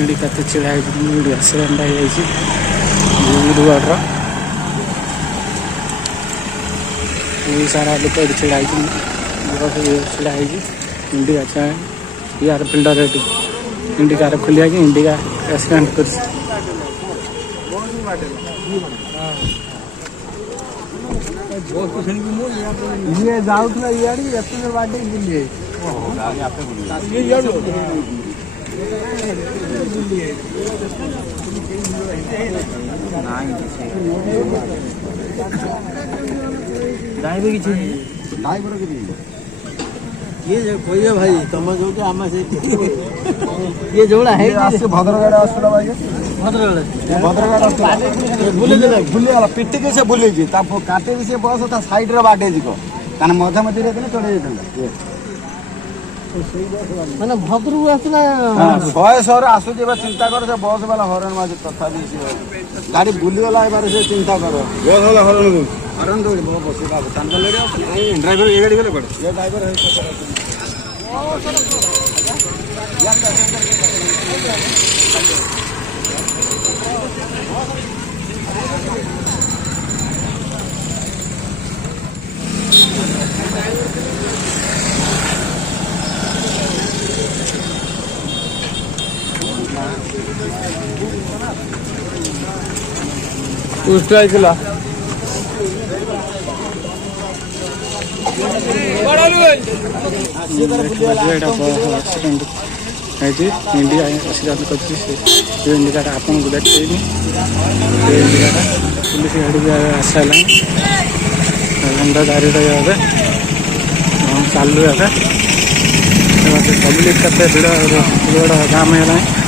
indica तो छिड़ा accident गुरुवार सारा लोक छिड़ा छिड़ा इंडिका यार फिल्डर इंडिकार खोलिया कि इंडिका एक्सीडेंट कर ये जाऊला इयाडी एप्पल बाटे बुलिए ये याडो ड्राइवर की ड्राइवर की ये कोई है भाई तुम जो के आमा से ये जोड़ा है आसे भद्रगढ़ आसला भाई भद्रगढ़ आसला बुले वाला पिट्टी के से बुले जी ता काटे भी से बस ता साइड रे बाटे जी को काना मध्य मध्य रे चढ़े जेता माने भद्रु आसला 100 आसु जेबा चिंता कर से बस वाला हॉर्न माज तथा भी गाड़ी बुली वाला बारे से चिंता करो बस वाला हॉर्न दो बहुत बस बाबू तान ले रे ड्राइवर ये गाड़ी गेले पड़ ये ड्राइवर है उसला इंडिया एक्सीडेंट कर इंडिका आपन को देखते इंडिका पुलिस गाड़ी आसाला गाड़ी चालू है पब्लिक कते भिड़ रोड जाम है